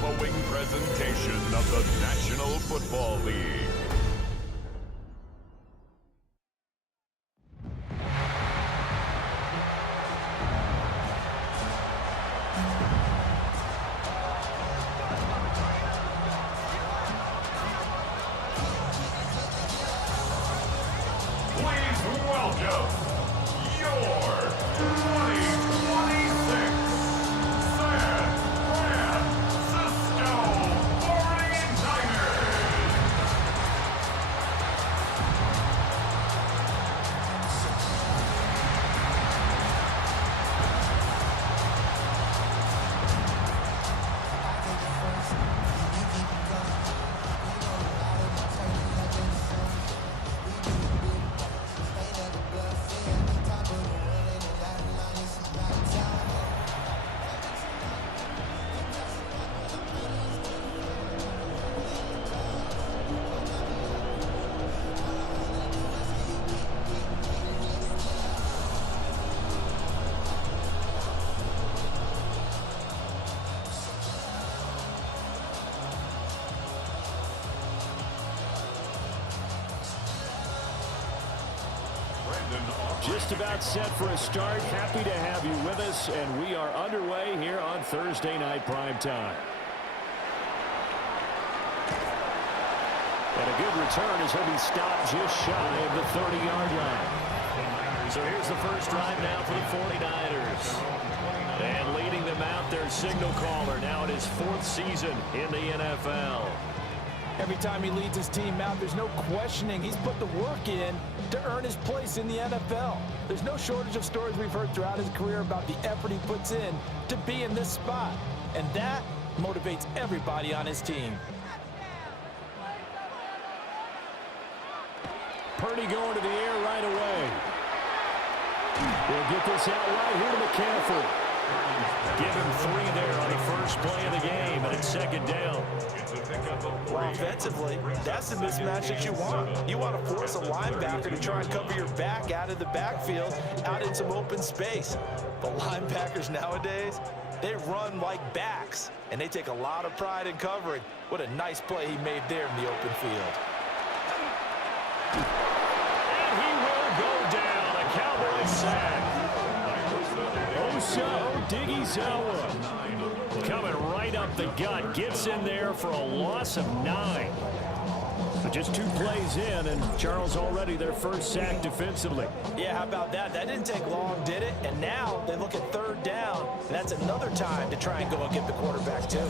following presentation of the National Football League. Please welcome your 2026 San Francisco 49ers. Just about set for a start. Happy to have you with us, and we are underway here on Thursday Night Prime Time. And a good return as he'll be stopped just shy of the 30-yard line. So here's the first drive now for the 49ers. And leading them out, their signal caller, now in his 4th season in the NFL. Every time he leads his team out, there's no questioning. He's put the work in to earn his place in the NFL. There's no shortage of stories we've heard throughout his career about the effort he puts in to be in this spot. And that motivates everybody on his team. Purdy going to the air right away. We'll get this out right here to McCaffrey. Give him 3 there on the first play of the game, and it's second down. Well, offensively, that's the mismatch that you want. You want to force a linebacker to try and cover your back out of the backfield, out in some open space. But linebackers nowadays, they run like backs, and they take a lot of pride in covering. What a nice play he made there in the open field. And he will go down. A Cowboys sack. Odighizuwa coming right up the gut. Gets in there for a loss of 9. But just 2 plays in, and Charles already their first sack defensively. Yeah, how about that? That didn't take long, did it? And now they look at 3rd down, and that's another time to try and go and get the quarterback, too.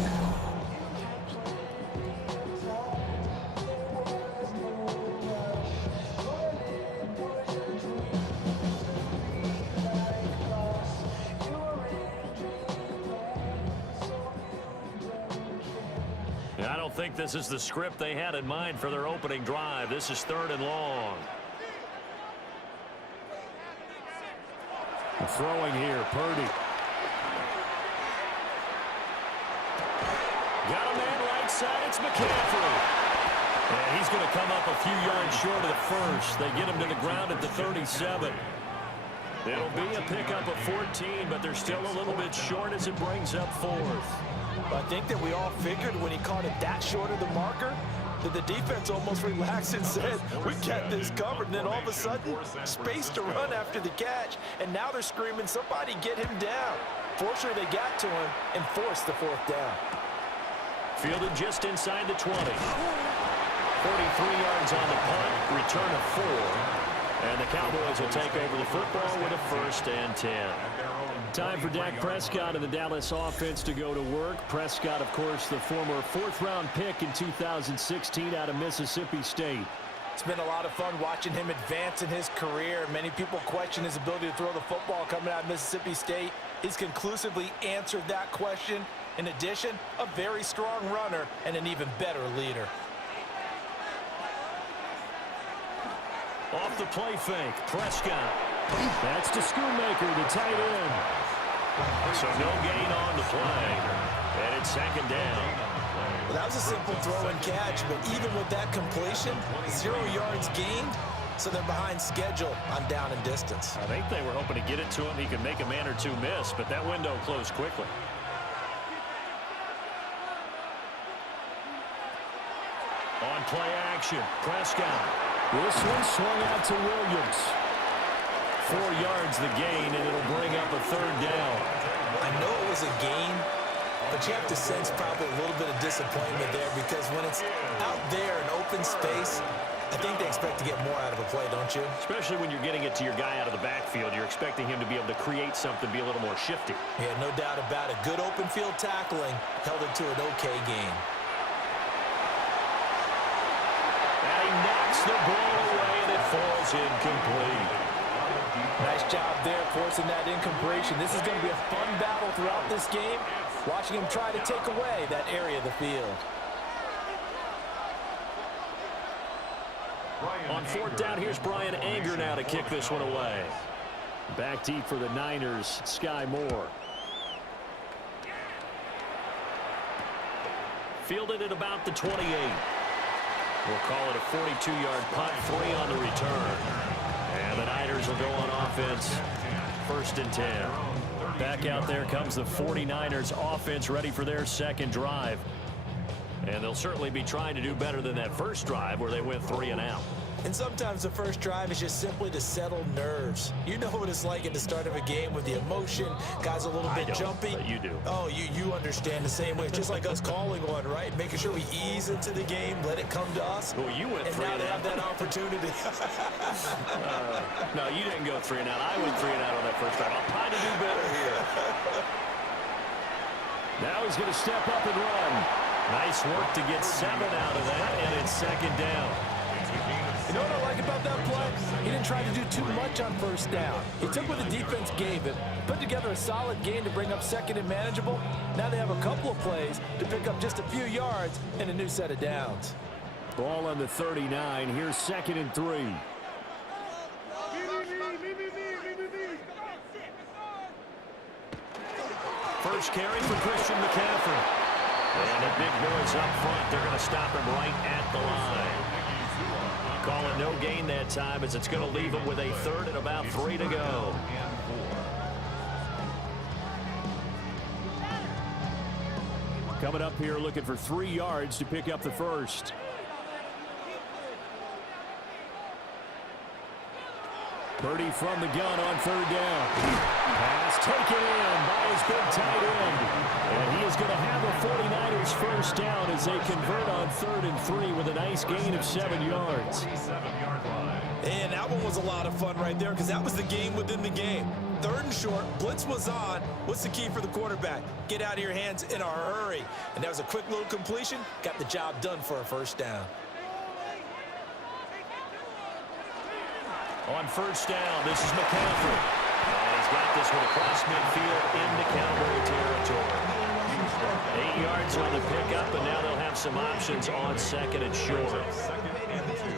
I don't think this is the script they had in mind for their opening drive. This is 3rd and long. Throwing here, Purdy. Got a man right side, it's McCaffrey. And he's going to come up a few yards short of the first. They get him to the ground at the 37. It'll be a pickup of 14, but they're still a little bit short as it brings up 4th. I think that we all figured when he caught it that short of the marker that the defense almost relaxed and said, we got this covered. And then all of a sudden, space to run after the catch. And now they're screaming, somebody get him down. Fortunately, they got to him and forced the 4th down. Fielded just inside the 20. 43 yards on the punt, return of 4. And the Cowboys will take over the football with a 1st and 10. Time for Dak Prescott and the Dallas offense to go to work. Prescott, of course, the former 4th-round pick in 2016 out of Mississippi State. It's been a lot of fun watching him advance in his career. Many people question his ability to throw the football coming out of Mississippi State. He's conclusively answered that question. In addition, a very strong runner and an even better leader. Off the play fake, Prescott. That's to Schoonmaker, the tight end. So no gain on the play. And it's second down. Well, that was a simple throw and catch, but even with that completion, 0 yards gained, so they're behind schedule on down and distance. I think they were hoping to get it to him. He could make a man or 2 miss, but that window closed quickly. On play action, Prescott. This one swung out to Williams. 4 yards the gain, and it'll bring up a third down. I know it was a gain, but you have to sense probably a little bit of disappointment there because when it's out there in open space, I think they expect to get more out of a play, don't you? Especially when you're getting it to your guy out of the backfield. You're expecting him to be able to create something, be a little more shifty. Yeah, no doubt about it. Good open field tackling held it to an okay game. And he knocks the ball away, and it falls incomplete. Nice job there forcing that incompletion. This is going to be a fun battle throughout this game, watching him try to take away that area of the field. On 4th down, here's Brian Anger now to kick this one away. Back deep for the Niners, Sky Moore. Fielded at about the 28. We'll call it a 42-yard punt, 3 on the return. And the Niners will go on offense, 1st and 10. Back out there comes the 49ers offense, ready for their second drive. And they'll certainly be trying to do better than that first drive where they went 3 and out. And sometimes the first drive is just simply to settle nerves. You know what it's like at the start of a game with the emotion. Guys a little bit jumpy. But you do. Oh, you understand the same way. It's just like us calling one, right? Making sure we ease into the game, let it come to us. Well, you went 3 and out. And now they have that opportunity. No, you didn't go 3 and out. I went 3 and out on that first drive. I'm trying to do better here. Now he's going to step up and run. Nice work to get 7 out of that, and it's 2nd down. You know what I like about that play? He didn't try to do too much on 1st down. He took what the defense gave him, put together a solid game to bring up 2nd and manageable. Now they have a couple of plays to pick up just a few yards and a new set of downs. Ball on the 39. Here's 2nd and 3. First carry for Christian McCaffrey. And the big boys up front, they're going to stop him right at the line. Call it no gain that time as it's going to leave him with a 3rd and about 3 to go. Coming up here looking for 3 yards to pick up the first. Purdy from the gun on 3rd down. Pass taken in by his big tight end. And he is going to have a 49ers first down as they convert on 3rd and 3 with a nice gain of 7 yards. And that one was a lot of fun right there because that was the game within the game. 3rd and short, blitz was on. What's the key for the quarterback? Get out of your hands in a hurry. And that was a quick little completion. Got the job done for a first down. On 1st down, this is McCaffrey. And he's got this one across midfield into Cowboy territory. 8 yards on the pickup, and now they'll have some options on 2nd and short.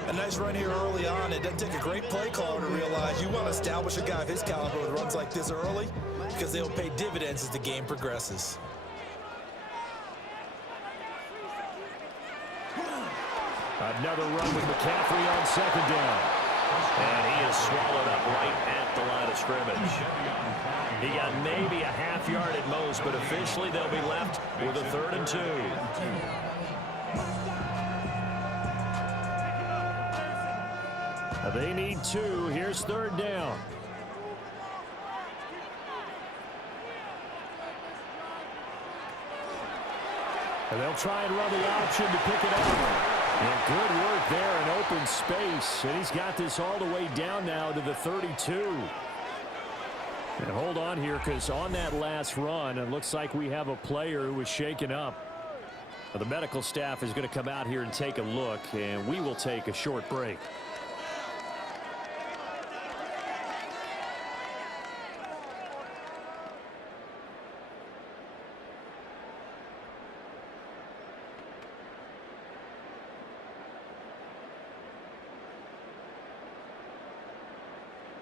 A nice run here early on. It doesn't take a great play caller to realize you want to establish a guy of his caliber with runs like this early because they'll pay dividends as the game progresses. Another run with McCaffrey on 2nd down. And he is swallowed up right at the line of scrimmage. He got maybe a half yard at most, but officially they'll be left with a 3rd and 2. They need 2. Here's 3rd down. And they'll try and run the option to pick it up. And good work there in open space. And he's got this all the way down now to the 32. And hold on here because on that last run, it looks like we have a player who was shaken up. The medical staff is going to come out here and take a look, and we will take a short break.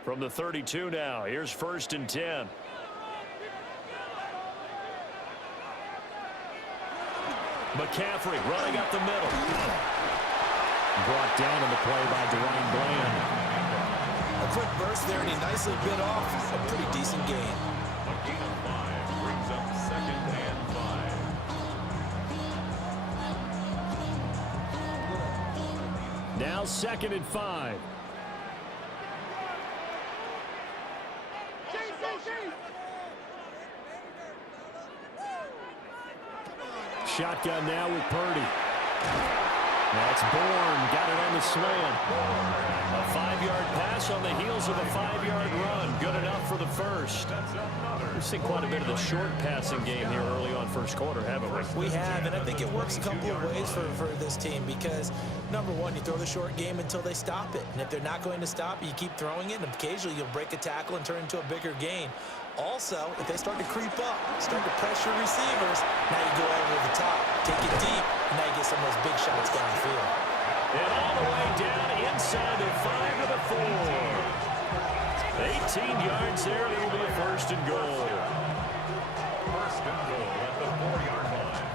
From the 32 now, here's 1st and 10. McCaffrey running up the middle. Brought down in the play by Dwayne Bland. A quick burst there, and he nicely bit off a pretty decent gain. A gain of 5 brings up 2nd and 5. 2nd and 5. Shotgun now with Purdy. That's Bourne. Got it on the slant. A 5-yard pass on the heels of a 5-yard run. Good enough for the first. We've seen quite a bit of the short passing game here early on first quarter, haven't we? We have, and I think it works a couple of ways for this team because, number one, you throw the short game until they stop it. And if they're not going to stop it, you keep throwing it, and occasionally you'll break a tackle and turn into a bigger gain. Also, if they start to creep up, start to pressure receivers, now you go over the top, take it deep, and now you get some of those big shots downfield. And all the way down inside the 5 to the 4. 18 yards there, and it'll be a 1st and goal. 1st and goal at the 4-yard line.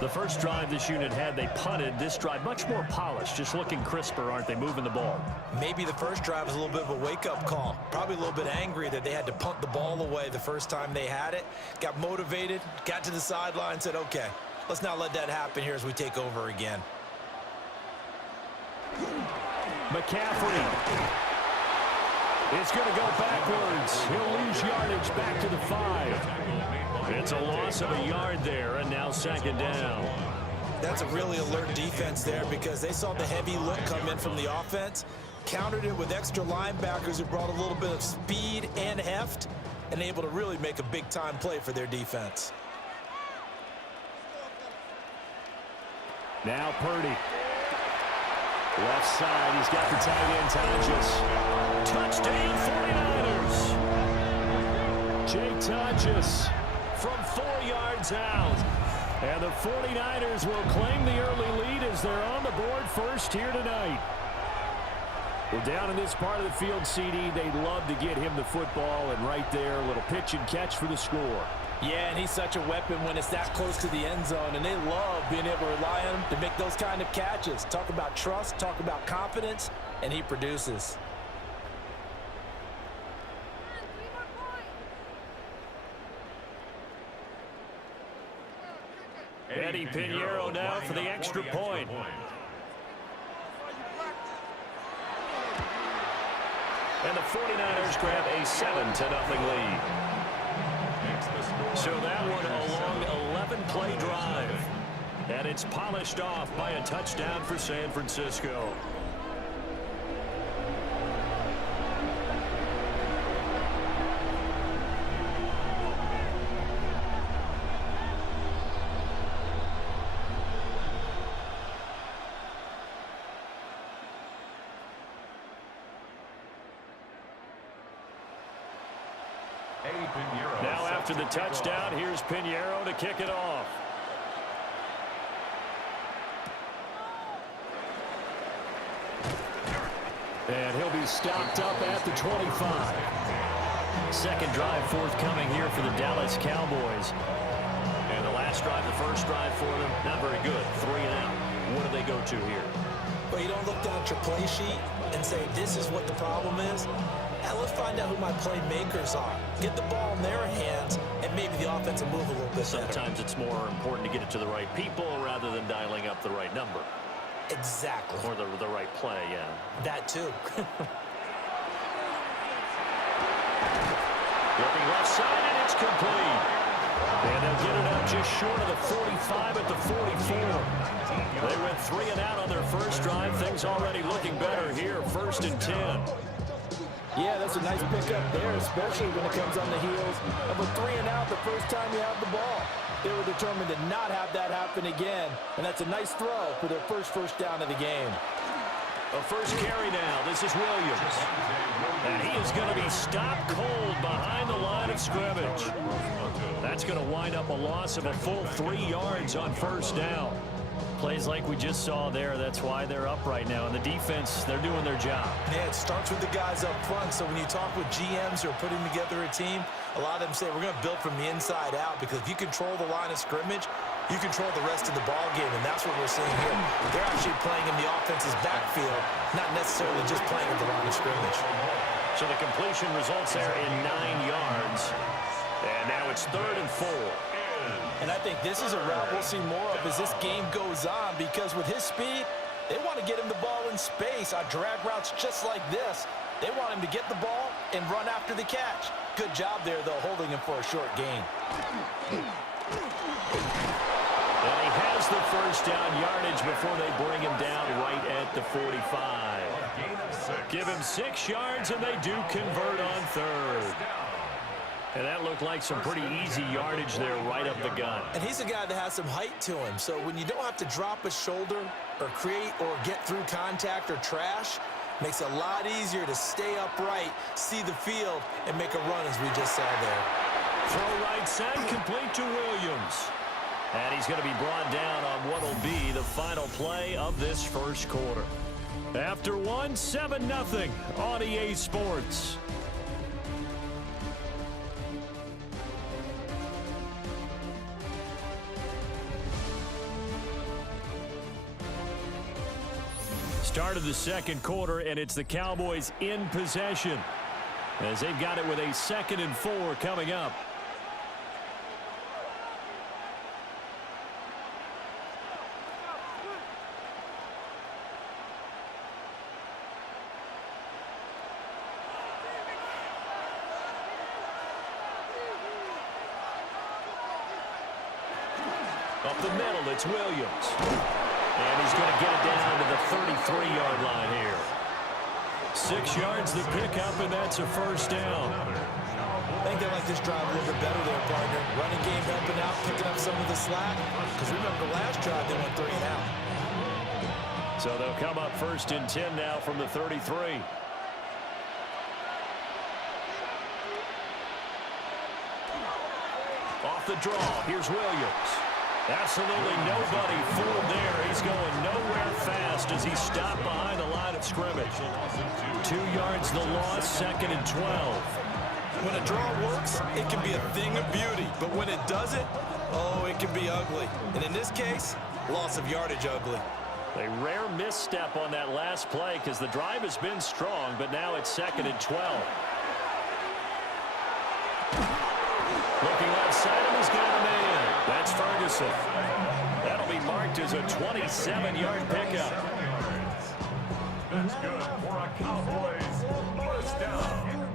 The first drive this unit had, they punted. This drive, much more polished, just looking crisper, aren't they, moving the ball? Maybe the first drive was a little bit of a wake-up call. Probably a little bit angry that they had to punt the ball away the first time they had it. Got motivated, got to the sideline, said, okay, let's not let that happen here as we take over again. McCaffrey is going to go backwards. He'll lose yardage back to the 5. It's a loss of a yard there, and now 2nd down. That's a really alert defense there because they saw the heavy look come in from the offense, countered it with extra linebackers who brought a little bit of speed and heft, and able to really make a big-time play for their defense. Now Purdy. Left side, he's got the tight end, Tonjes. Touchdown, 49ers. Jake Tonjes from 4 yards out. And the 49ers will claim the early lead as they're on the board first here tonight. Well, down in this part of the field, CD, they'd love to get him the football, and right there, a little pitch and catch for the score. Yeah, and he's such a weapon when it's that close to the end zone, and they love being able to rely on him to make those kind of catches. Talk about trust, talk about confidence, and he produces. Eddie Pinheiro now for the extra point. And the 49ers grab a 7-0 lead. So that one a long 11-play drive. And it's polished off by a touchdown for San Francisco. Now after the touchdown, here's Pinheiro to kick it off. And he'll be stopped up at the 25. Second drive forthcoming here for the Dallas Cowboys. And the last drive, the first drive for them, not very good. 3 and out. What do they go to here? Well, you don't look down at your play sheet and say, this is what the problem is. Now let's find out who my playmakers are. Get the ball in their hands, and maybe the offense will move a little bit better. Sometimes it's more important to get it to the right people rather than dialing up the right number. Exactly. Or the right play, yeah. That too. Looking left side, and it's complete. And they'll get it up just short of the 45 at the 44. They went 3 and out on their first drive. Things already looking better here. 1st and 10. Yeah, that's a nice pickup there, especially when it comes on the heels of a 3 and out the first time you have the ball. They were determined to not have that happen again, and that's a nice throw for their first down of the game. A first carry now. This is Williams. And he is going to be stopped cold behind the line of scrimmage. That's going to wind up a loss of a full 3 yards on first down. Plays like we just saw there, that's why they're up right now. And the defense, they're doing their job. Yeah, it starts with the guys up front. So when you talk with GMs who are putting together a team, a lot of them say we're going to build from the inside out, because if you control the line of scrimmage, you control the rest of the ball game, and that's what we're seeing here. They're actually playing in the offense's backfield, not necessarily just playing at the line of scrimmage. So the completion results there in 9 yards. And now it's 3rd and 4. And I think this is a route we'll see more of as this game goes on, because with his speed, they want to get him the ball in space on drag routes just like this. They want him to get the ball and run after the catch. Good job there, though, holding him for a short gain. And he has the first down yardage before they bring him down right at the 45. Give him 6 yards, and they do convert on third. And that looked like some pretty easy yardage there right up the gut. And he's a guy that has some height to him, so when you don't have to drop a shoulder or create or get through contact or trash, makes it a lot easier to stay upright, see the field, and make a run as we just saw there. Throw right side, complete to Williams. And he's going to be brought down on what will be the final play of this first quarter. After 7-0 on EA Sports. Start of the second quarter, and it's the Cowboys in possession as they've got it with a 2nd and 4 coming up. Up the middle, it's Williams. And he's going to get it down to the 33-yard line here. 6 yards the pickup, and that's a first down. I think they like this drive a little bit better there, partner. Running game helping out, picking up some of the slack. Because remember the last drive, they went 3 and out. So they'll come up 1st and 10 now from the 33. Off the draw, here's Williams. Absolutely nobody fooled there. He's going nowhere fast as he stopped behind the line of scrimmage. 2 yards the loss, 2nd and 12. When a draw works, it can be a thing of beauty. But when it doesn't, oh, it can be ugly. And in this case, loss of yardage ugly. A rare misstep on that last play because the drive has been strong, but now it's 2nd and 12. Looking left side, and he's got a man. That's Ferguson. That'll be marked as a 27-yard pickup. That's good for a Cowboys first down.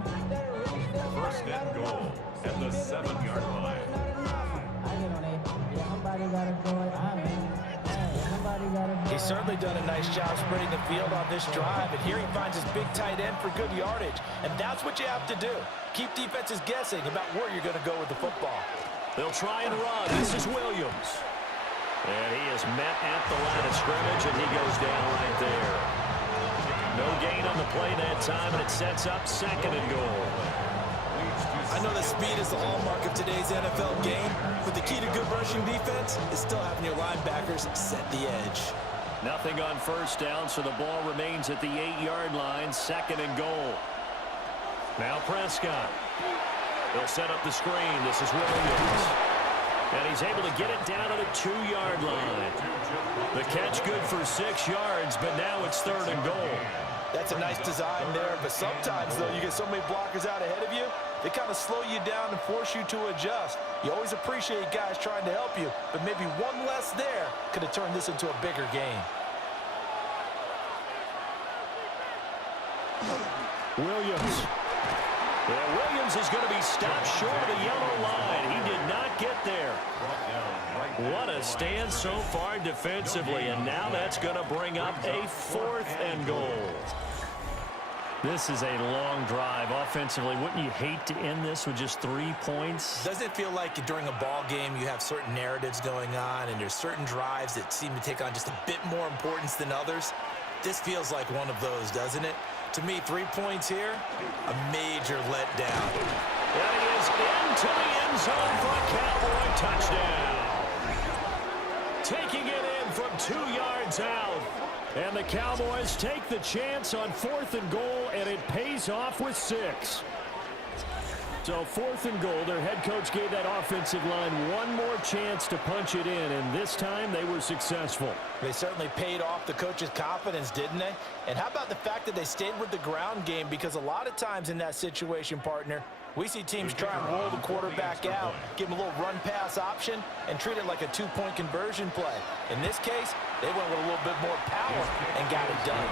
1st and goal at the 7-yard line. He's certainly done a nice job spreading the field on this drive, and here he finds his big tight end for good yardage. And that's what you have to do. Keep defenses guessing about where you're going to go with the football. They'll try and run. This is Williams. And he is met at the line of scrimmage, and he goes down right there. No gain on the play that time, and it sets up 2nd and goal. I know that speed is the hallmark of today's NFL game, but the key to good rushing defense is still having your linebackers set the edge. Nothing on first down, so the ball remains at the 8-yard line, 2nd and goal. Now Prescott. They'll set up the screen. This is Williams. And he's able to get it down to the 2-yard line. The catch good for 6 yards, but now it's 3rd and goal. That's a nice design there, but sometimes, though, you get so many blockers out ahead of you, they kind of slow you down and force you to adjust. You always appreciate guys trying to help you, but maybe one less there could have turned this into a bigger game. Williams. Yeah, Williams is going to be stopped short of the yellow line. He did not get there. What a stand so far defensively, and now that's going to bring up a 4th and goal. This is a long drive offensively. Wouldn't you hate to end this with just 3 points? Doesn't it feel like during a ball game you have certain narratives going on and there's certain drives that seem to take on just a bit more importance than others? This feels like one of those, doesn't it? To me, 3 points here, a major letdown. And he is into the end zone for a Cowboy touchdown. Taking it in from 2 yards out. And the Cowboys take the chance on 4th and goal, and it pays off with 6. So 4th and goal, their head coach gave that offensive line one more chance to punch it in, and this time they were successful. They certainly paid off the coach's confidence, didn't they? And how about the fact that they stayed with the ground game? Because a lot of times in that situation, partner, We see teams try and roll the quarterback out, give him a little run-pass option, and treat it like a two-point conversion play. In this case, they went with a little bit more power and got it done.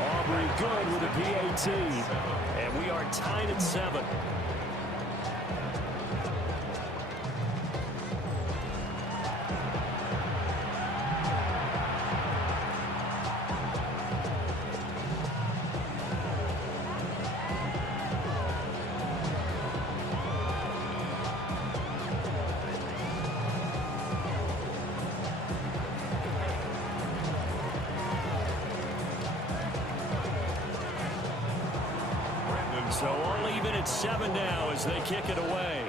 Aubrey good with a PAT. And we are tied at 7. So all even at 7 now as they kick it away.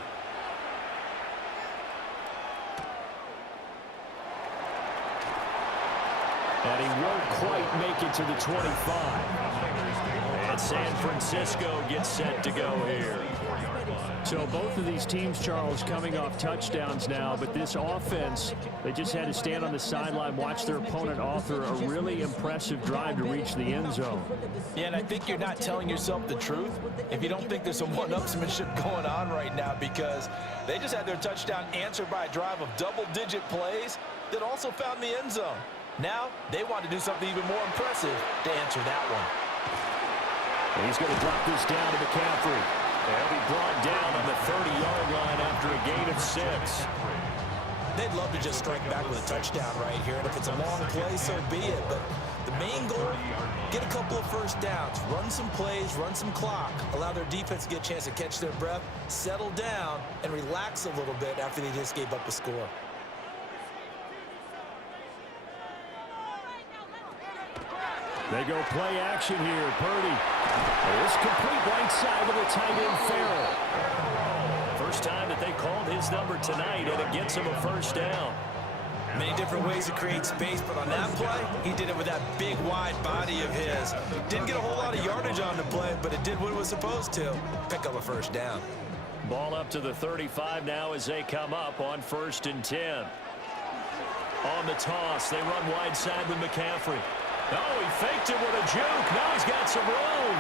And he won't quite make it to the 25. And San Francisco gets set to go here. So both of these teams, Charles, coming off touchdowns now, but this offense, they just had to stand on the sideline, watch their opponent author a really impressive drive to reach the end zone. Yeah, and I think you're not telling yourself the truth if you don't think there's some one-upsmanship going on right now, because they just had their touchdown answered by a drive of double-digit plays that also found the end zone. Now, they want to do something even more impressive to answer that one. And he's going to drop this down to McCaffrey. He'll be brought down on the 30-yard line after a gain of 6. They'd love to just strike back with a touchdown right here, and if it's a long play, so be it. But the main goal, get a couple of first downs, run some plays, run some clock, allow their defense to get a chance to catch their breath, settle down, and relax a little bit after they just gave up a score. They go play action here. Purdy. It's complete right side of the tight end Farrell. First time that they called his number tonight, and it gets him a first down. Many different ways to create space, but on that play, he did it with that big, wide body of his. Didn't get a whole lot of yardage on the play, but it did what it was supposed to. Pick up a first down. Ball up to the 35 now as they come up on 1st and 10. On the toss, they run wide side with McCaffrey. Oh, he faked it with a juke. Now he's got some room.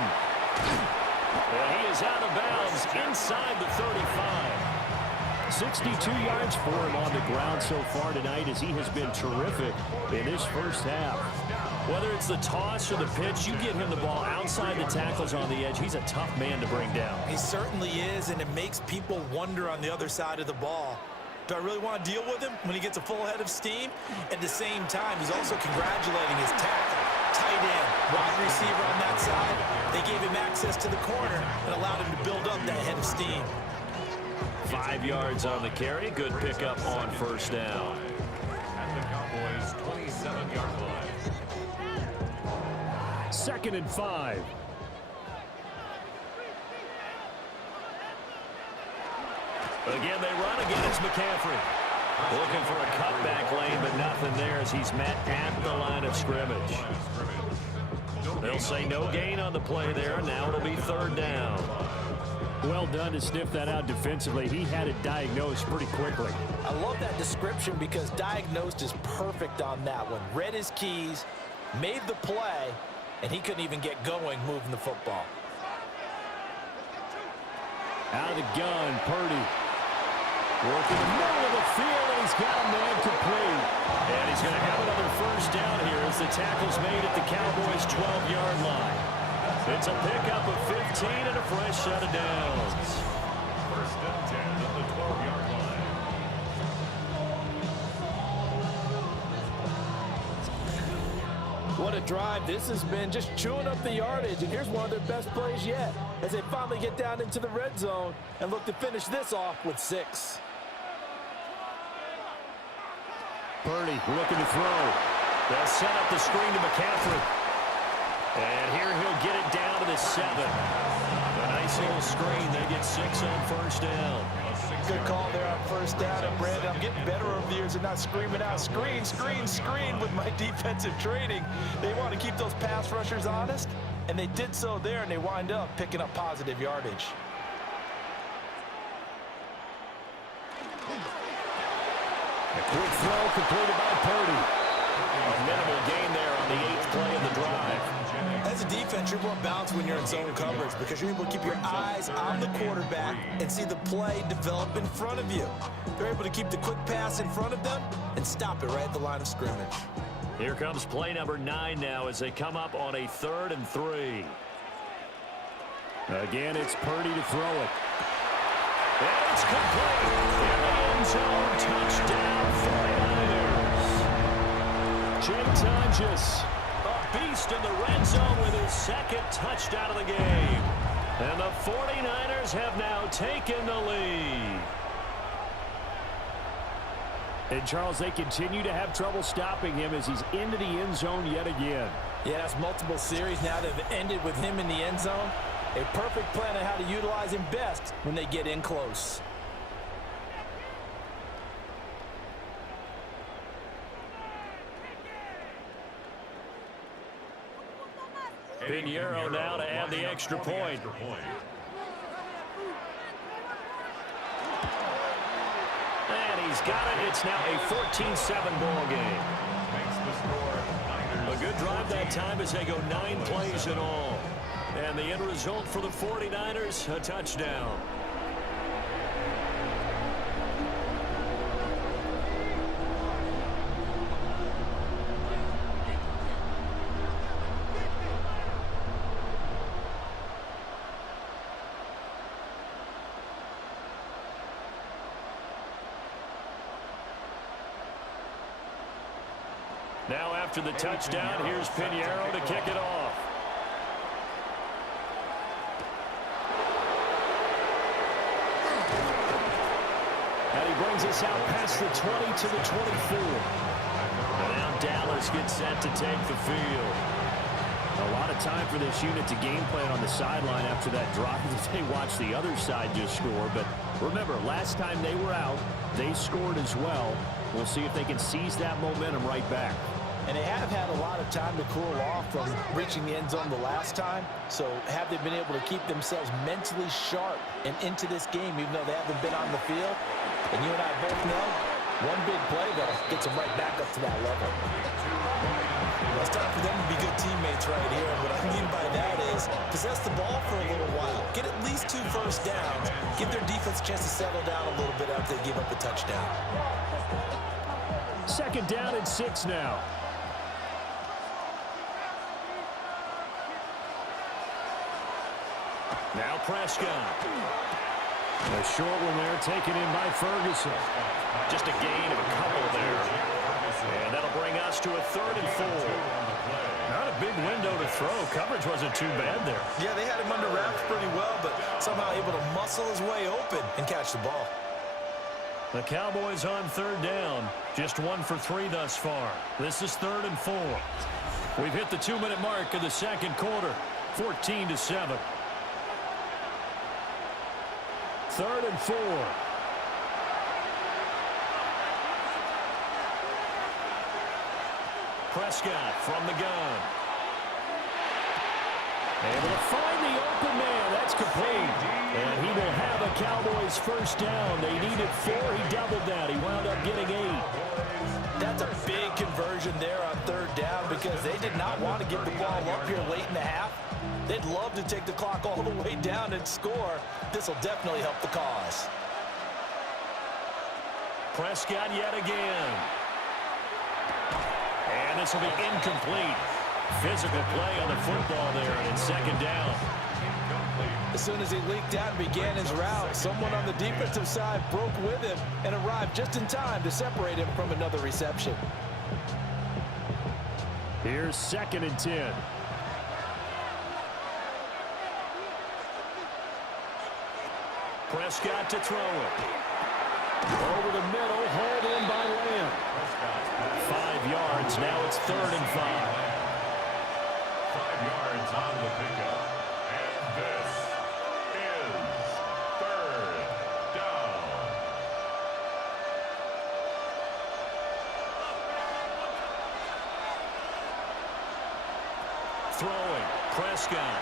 And he is out of bounds inside the 35. 62 yards for him on the ground so far tonight as he has been terrific in this first half. Whether it's the toss or the pitch, you get him the ball outside the tackles on the edge. He's a tough man to bring down. He certainly is, and it makes people wonder on the other side of the ball. Do I really want to deal with him when he gets a full head of steam? At the same time, he's also congratulating his tackle, tight end, wide receiver on that side. They gave him access to the corner and allowed him to build up that head of steam. 5 yards on the carry. Good pickup on first down. At the Cowboys' 27-yard line. 2nd and 5. Again, they run. Again, it's McCaffrey. Looking for a cutback lane, but nothing there as he's met at the line of scrimmage. They'll say no gain on the play there. Now it'll be 3rd down. Well done to sniff that out defensively. He had it diagnosed pretty quickly. I love that description because diagnosed is perfect on that one. Read his keys, made the play, and he couldn't even get going moving the football. Out of the gun, Purdy. Working the middle of the field, and he's got a man complete. And he's going to have another first down here as the tackle's made at the Cowboys' 12-yard line. It's a pickup of 15 and a fresh set of downs. 1st and 10 at the 12-yard line. What a drive this has been, just chewing up the yardage. And here's one of their best plays yet as they finally get down into the red zone and look to finish this off with 6. Purdy looking to throw. They'll set up the screen to McCaffrey. And here he'll get it down to the 7. A nice little screen. They get 6 on first down. Good call there on first down. And Brandon, I'm getting better over the years and not screaming out, screen, screen, screen with my defensive training. They want to keep those pass rushers honest, and they did so there, and they wind up picking up positive yardage. A quick throw completed by Purdy. A minimal gain there on the 8th play of the drive. As As a defense, you're more balanced when you're in zone coverage because you're able to keep your eyes on the quarterback and see the play develop in front of you. They're able to keep the quick pass in front of them and stop it right at the line of scrimmage. Here comes play number 9 now as they come up on a 3rd and 3. Again, it's Purdy to throw it. And it's complete. In the end zone, touchdown 49ers. Jake Tonjes, a beast in the red zone with his 2nd touchdown of the game. And the 49ers have now taken the lead. And, Charles, they continue to have trouble stopping him as he's into the end zone yet again. Yeah, that's multiple series now that have ended with him in the end zone. A perfect plan on how to utilize him best when they get in close. Pinheiro now to add the extra point. And he's got it. It's now a 14-7 ball game. A good drive that time as they go 9 plays in all. And the end result for the 49ers, a touchdown. Now after the touchdown, here's Pinheiro to kick it off. And he brings us out past the 20 to the 24. And now Dallas gets set to take the field. A lot of time for this unit to game plan on the sideline after that drive as they watch the other side just score. But remember, last time they were out, they scored as well. We'll see if they can seize that momentum right back. And they have had a lot of time to cool off from reaching the end zone the last time. So have they been able to keep themselves mentally sharp and into this game even though they haven't been on the field? And you and I both know one big play that gets them right back up to that level. Well, it's time for them to be good teammates right here. And what I mean by that is possess the ball for a little while. Get at least 2 first downs. Give their defense a chance to settle down a little bit after they give up the touchdown. 2nd down and 6 now. Now Prescott. A short one there taken in by Ferguson. Just a gain of a couple there. And that'll bring us to a 3rd and 4. Not a big window to throw. Coverage wasn't too bad there. Yeah, they had him under wraps pretty well, but somehow able to muscle his way open and catch the ball. The Cowboys on 3rd down. Just 1 for 3 thus far. This is 3rd and 4. We've hit the 2-minute mark of the 2nd quarter. 14-7. 3rd and 4. Prescott from the gun. Able to find the open man. That's complete. And he will have a Cowboys first down. They needed 4. He doubled that. He wound up getting 8. That's a big conversion there on 3rd down because they did not want to get the ball up here late in the half. They'd love to take the clock all the way down and score. This will definitely help the cause. Prescott yet again. And this will be incomplete. Physical play on the football there, and it's 2nd down. As soon as he leaked out and began his route, someone on the defensive side broke with him and arrived just in time to separate him from another reception. Here's 2nd and 10. Prescott to throw it. Over the middle, hauled in by Lamb. 5 yards, now it's 3rd and 5. 5 yards on the pickup. And this is 3rd down. Throwing, Prescott.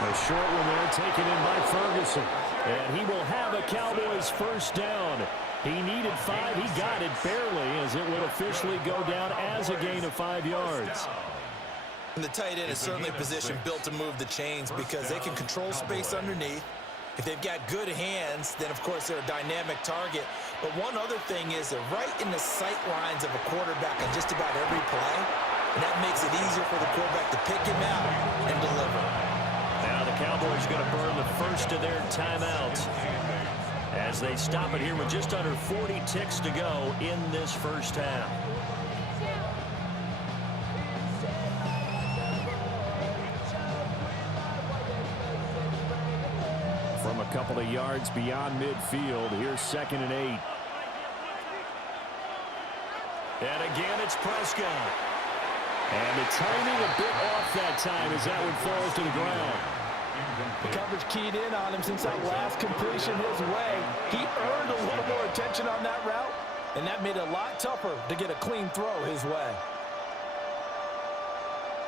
A short one there taken in by Ferguson. And he will have a Cowboys first down. He needed 5. He got it barely as it will officially go down as a gain of 5 yards. And the tight end is certainly a position built to move the chains because they can control space underneath. If they've got good hands, then of course they're a dynamic target. But one other thing is they're right in the sight lines of a quarterback on just about every play. And that makes it easier for the quarterback to pick him out and deliver. Now the Cowboys are going to burn the first of their timeouts as they stop it here with just under 40 ticks to go in this first half. From a couple of yards beyond midfield, here's 2nd and 8. And again, it's Prescott. And the timing a bit off that time as that one falls to the ground. The coverage keyed in on him since that last completion his way. He earned a little more attention on that route, and that made it a lot tougher to get a clean throw his way.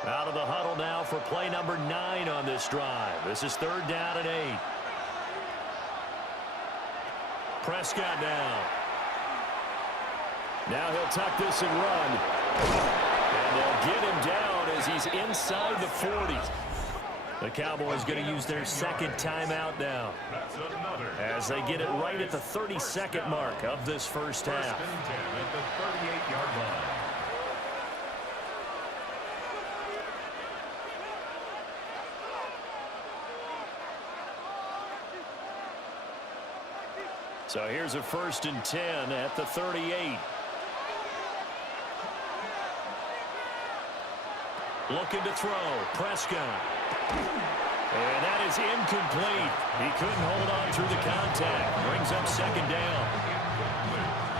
Out of the huddle now for play number 9 on this drive. This is 3rd down and 8. Prescott now. Now he'll tuck this and run. And they'll get him down as he's inside the 40. The Cowboys going to use their 2nd timeout now as they get it right at the 32nd mark of this first half. 1st and 10 at the 38-yard line. So here's a 1st and 10 at the 38. Looking to throw. Prescott. And that is incomplete. He couldn't hold on through the contact. Brings up 2nd down.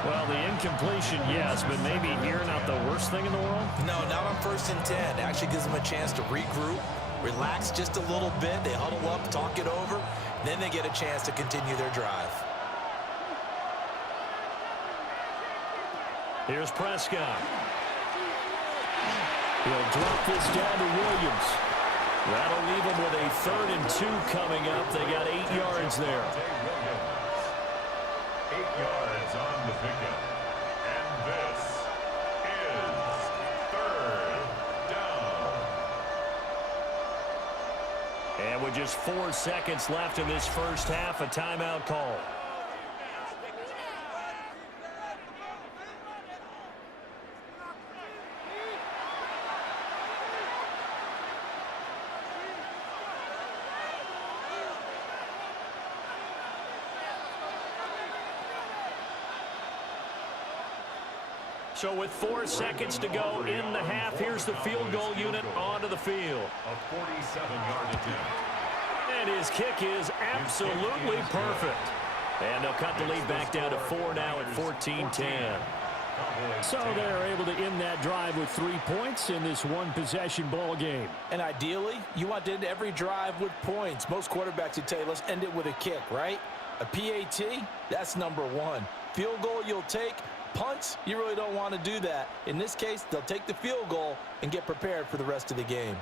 Well, the incompletion, yes, but maybe here not the worst thing in the world? No, not on 1st and 10. It actually gives them a chance to regroup, relax just a little bit. They huddle up, talk it over. Then they get a chance to continue their drive. Here's Prescott. He'll drop this down to Williams. That'll leave them with a 3rd and 2 coming up. They got 8 yards there. 8 yards on the pickup. And this is 3rd down. And with just 4 seconds left in this first half, a timeout call. So with 4 seconds to go in the half, here's the field goal unit onto the field. A 47-yard attempt. And his kick is absolutely perfect. And they'll cut the lead back down to 4 now at 14-10. So they're able to end that drive with 3 points in this one-possession ball game. And ideally, you want to end every drive with points. Most quarterbacks would tell you, let's end it with a kick, right? A PAT, that's number 1. Field goal you'll take. Punts, you really don't want to do that. In this case, they'll take the field goal and get prepared for the rest of the game.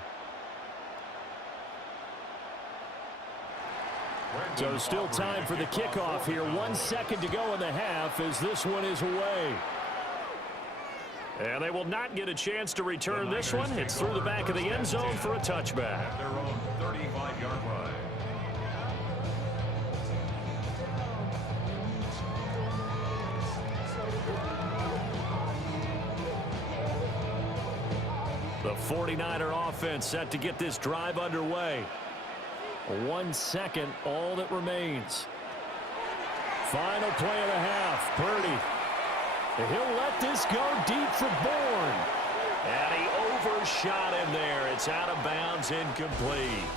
So still time for the kickoff here. 1 second to go in the half as this one is away. And they will not get a chance to return this one. It's through the back of the end zone for a touchback. At their own 35-yard line. The 49er offense set to get this drive underway. 1 second, all that remains. Final play of the half. Purdy. He'll let this go deep for Bourne. And he overshot him there. It's out of bounds, incomplete.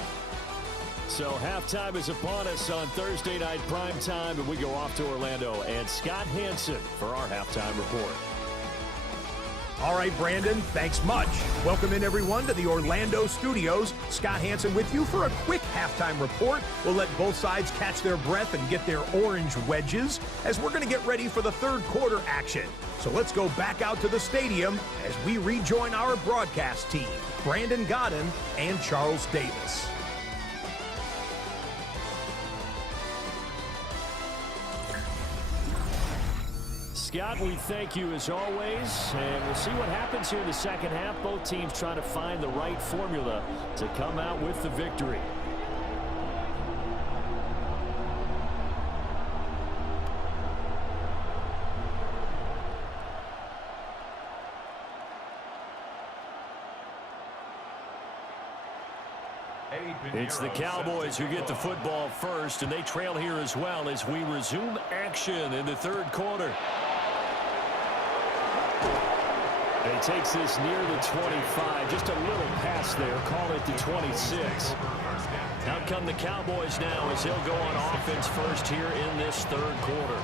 So halftime is upon us on Thursday night primetime, and we go off to Orlando. And Scott Hansen for our halftime report. All right, Brandon, thanks much. Welcome in, everyone, to the Orlando studios. Scott Hansen with you for a quick halftime report. We'll let both sides catch their breath and get their orange wedges as we're going to get ready for the third quarter action. So let's go back out to the stadium as we rejoin our broadcast team, Brandon Godden and Charles Davis. Scott, we thank you as always, and we'll see what happens here in the second half. Both teams trying to find the right formula to come out with the victory. It's the Cowboys who get the football first, and they trail here as well as we resume action in the third quarter. And he takes this near the 25, just a little pass there, call it the 26. Out come the Cowboys now as they'll go on offense first here in this third quarter.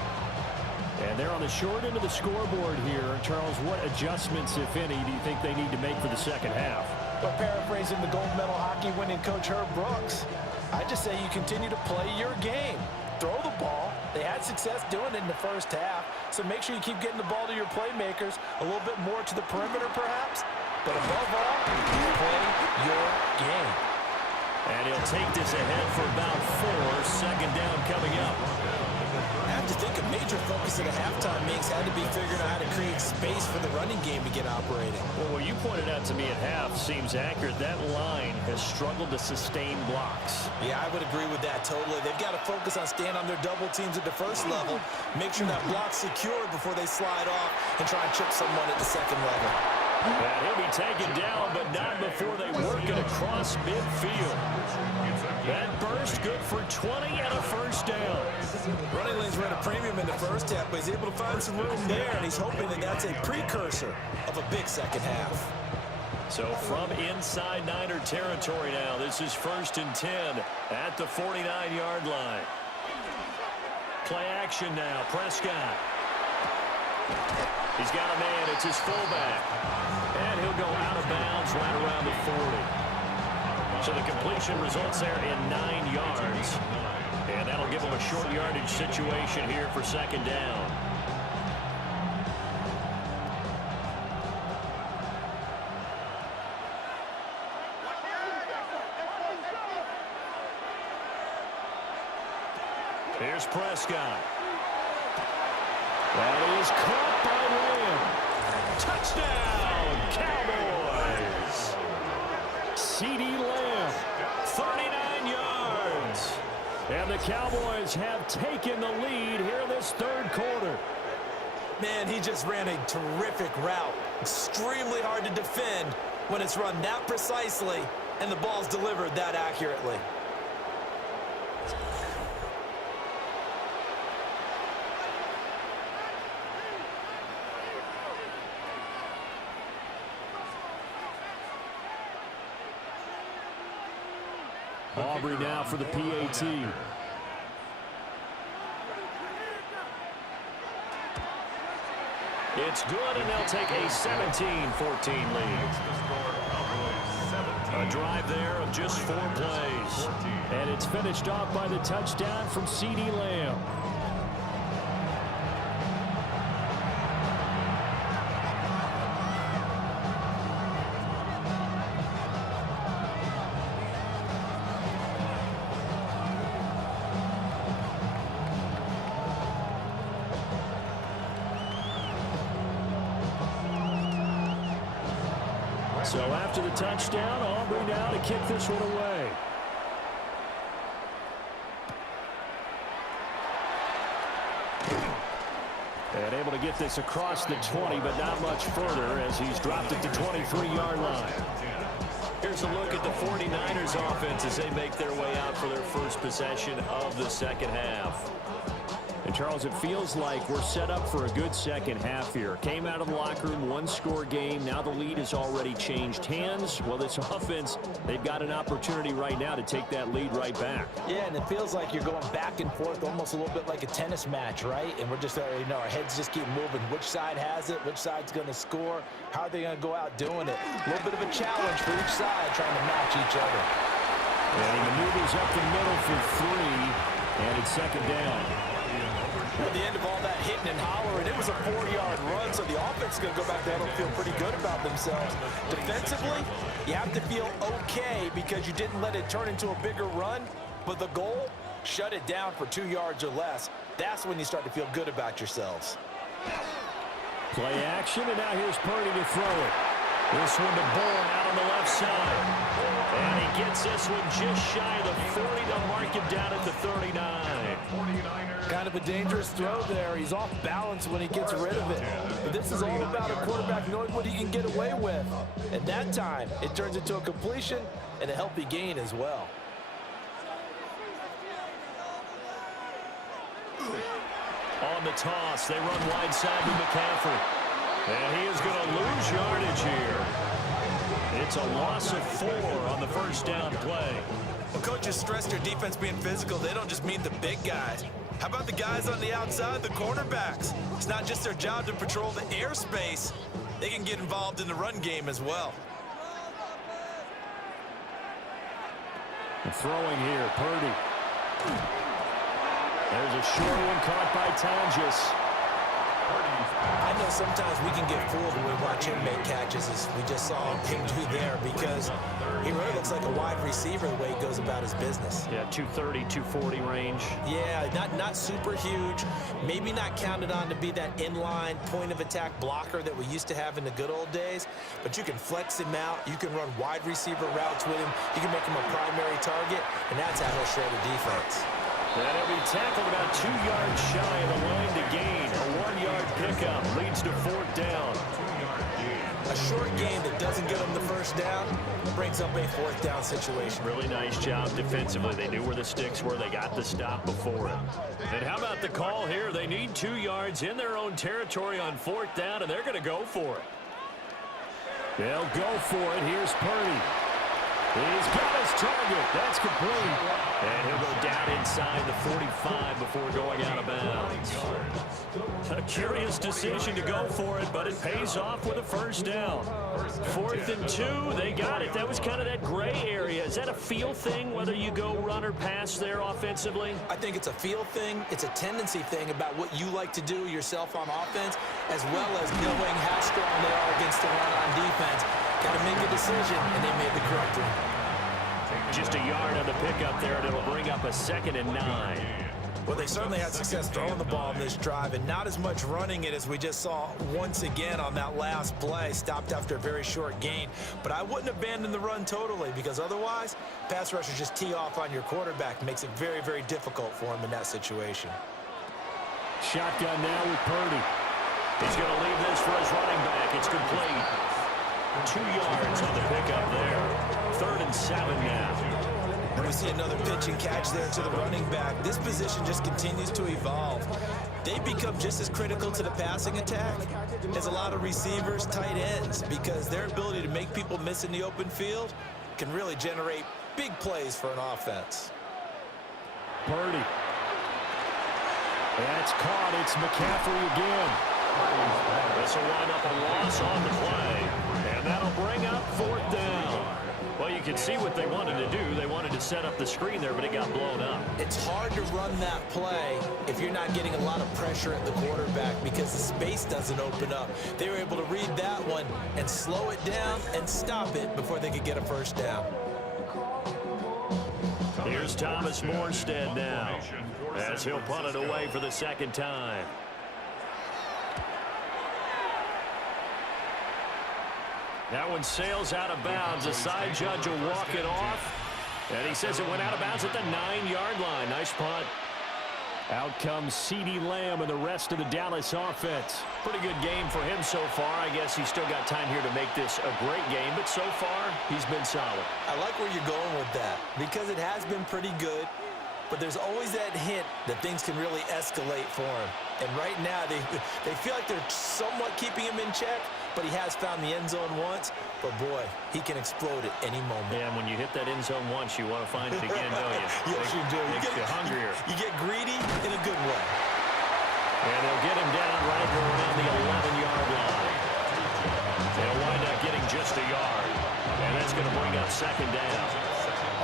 And they're on the short end of the scoreboard here. Charles, what adjustments, if any, do you think they need to make for the second half? Well, paraphrasing the gold medal hockey winning coach Herb Brooks, I just say you continue to play your game. Throw the ball. They had success doing it in the first half, so make sure you keep getting the ball to your playmakers, a little bit more to the perimeter perhaps, but above all, play your game. And he'll take this ahead for about 4. Second down coming up. I have to think a major focus at a halftime means had to be figuring out how to create space for the running game to get operating. Well, what you pointed out to me at half seems accurate. That line has struggled to sustain blocks. Yeah, I would agree with that totally. They've got to focus on staying on their double teams at the first level, make sure that block's secure before they slide off and try and chip someone at the second level. And he'll be taken down, but not before they work it across midfield. That burst good for 20 and a first down. Running lanes were at a premium in the first half, but he's able to find some room there, and he's hoping that that's a precursor of a big second half. So from inside Niner territory now, this is 1st and 10 at the 49-yard line. Play action now, Prescott. He's got a man, it's his fullback. And he'll go out of bounds right around the 40. So the completion results there in 9 yards. And that'll give him a short yardage situation here for second down. Here's Prescott. That is caught by Lamb. Touchdown, Cowboys. CeeDee Lamb, 39 yards. And the Cowboys have taken the lead here in this third quarter. Man, he just ran a terrific route. Extremely hard to defend when it's run that precisely and the ball's delivered that accurately. Aubrey now for the PAT. It's good, and they'll take a 17-14 lead. A drive there of just 4 plays. And it's finished off by the touchdown from CeeDee Lamb. So after the touchdown, Aubrey now to kick this one away. And able to get this across the 20, but not much further as he's dropped it to 23-yard line. Here's a look at the 49ers offense as they make their way out for their first possession of the second half. And, Charles, it feels like we're set up for a good second half here. Came out of the locker room, 1-score game. Now the lead has already changed hands. Well, this offense, they've got an opportunity right now to take that lead right back. Yeah, and it feels like you're going back and forth, almost a little bit like a tennis match, right? And we're just, our heads just keep moving. Which side has it? Which side's going to score? How are they going to go out doing it? A little bit of a challenge for each side trying to match each other. And he maneuvers up the middle for 3, and it's second down. At the end of all that hitting and hollering, it was a 4-yard run, so the offense is going to go back there and feel pretty good about themselves. Defensively, you have to feel okay because you didn't let it turn into a bigger run, but the goal, shut it down for 2 yards or less. That's when you start to feel good about yourselves. Play action, and now here's Purdy to throw it. This one to Bourne out on the left side. And he gets this one just shy of the 40. They'll mark him down at the 39. Kind of a dangerous throw there. He's off balance when he gets rid of it. But this is all about a quarterback knowing what he can get away with. And that time, it turns into a completion and a healthy gain as well. On the toss, they run wide side with McCaffrey. And he is going to lose yardage here. It's a loss of 4 on the first down play. Well, coaches stress their defense being physical. They don't just mean the big guys. How about the guys on the outside, the cornerbacks? It's not just their job to patrol the airspace. They can get involved in the run game as well. Throwing here, Purdy. There's a short one caught by Tonjes. I know sometimes we can get fooled when we watch him make catches, as we just saw him do there, because he really looks like a wide receiver the way he goes about his business. Yeah, 230, 240 range. Yeah, not super huge. Maybe not counted on to be that inline point-of-attack blocker that we used to have in the good old days, but you can flex him out. You can run wide receiver routes with him. You can make him a primary target, and that's how he'll shred a defense. And he'll be tackled about 2 yards shy of the line to gain. A 1-yard pickup leads to 4th down. A short gain that doesn't get them the first down brings up a 4th down situation. Really nice job defensively. They knew where the sticks were. They got the stop before it. And how about the call here? They need 2 yards in their own territory on 4th down, and they're going to go for it. They'll go for it. Here's Purdy. He's got his target. That's complete. And he'll go down inside the 45 before going out of bounds. A curious decision to go for it, but it pays off with a first down. 4th and 2. They got it. That was kind of that gray area. Is that a feel thing, whether you go run or pass there offensively? I think it's a feel thing. It's a tendency thing about what you like to do yourself on offense, as well as knowing how strong they are against the run on defense. Got to make a decision, and they made the correct one. Just a yard on the pickup there, and it'll bring up a 2nd and 9. Well, they certainly had success throwing the ball in this drive, and not as much running it as we just saw once again on that last play. Stopped after a very short gain. But I wouldn't abandon the run totally, because otherwise, pass rushers just tee off on your quarterback. Makes it very, very difficult for him in that situation. Shotgun now with Purdy. He's going to leave this for his running back. It's complete. 2 yards on the pickup there. 3rd and 7 now. And we see another pitch and catch there to the running back. This position just continues to evolve. They become just as critical to the passing attack as a lot of receivers, tight ends, because their ability to make people miss in the open field can really generate big plays for an offense. Purdy. That's caught. It's McCaffrey again. This will wind up a loss on the play, and that'll bring up 4th down. Well, you can see what they wanted to do. They wanted to set up the screen there, but it got blown up. It's hard to run that play if you're not getting a lot of pressure at the quarterback because the space doesn't open up. They were able to read that one and slow it down and stop it before they could get a first down. Here's Thomas Morstead now, as he'll punt it away for the 2nd time. That one sails out of bounds. The side judge will walk it off. And he says it went out of bounds at the 9-yard line. Nice punt. Out comes CeeDee Lamb and the rest of the Dallas offense. Pretty good game for him so far. I guess he's still got time here to make this a great game, but so far, he's been solid. I like where you're going with that because it has been pretty good, but there's always that hint that things can really escalate for him. And right now, they feel like they're somewhat keeping him in check, but he has found the end zone once. But, boy, he can explode at any moment. Yeah, and when you hit that end zone once, you want to find it again, don't you? Yes, you do. Makes you hungrier. You get greedy in a good way. And they'll get him down right around the 11-yard line. They'll wind up getting just a yard. And that's going to bring up 2nd down.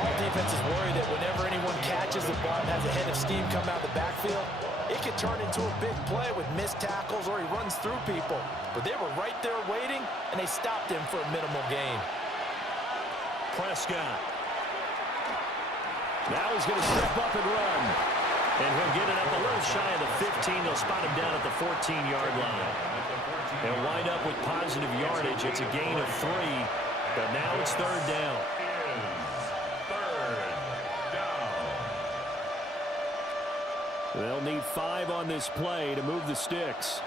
All defenses worry that whenever anyone catches the ball and has a head of steam come out of the backfield, it could turn into a big play with missed tackles or he runs through people. But they were right there waiting, and they stopped him for a minimal gain. Prescott. Now he's going to step up and run. And he'll get it up a little shy of the 15. They'll spot him down at the 14-yard line. They'll wind up with positive yardage. It's a gain of 3, but now it's third down. They'll need 5 on this play to move the sticks.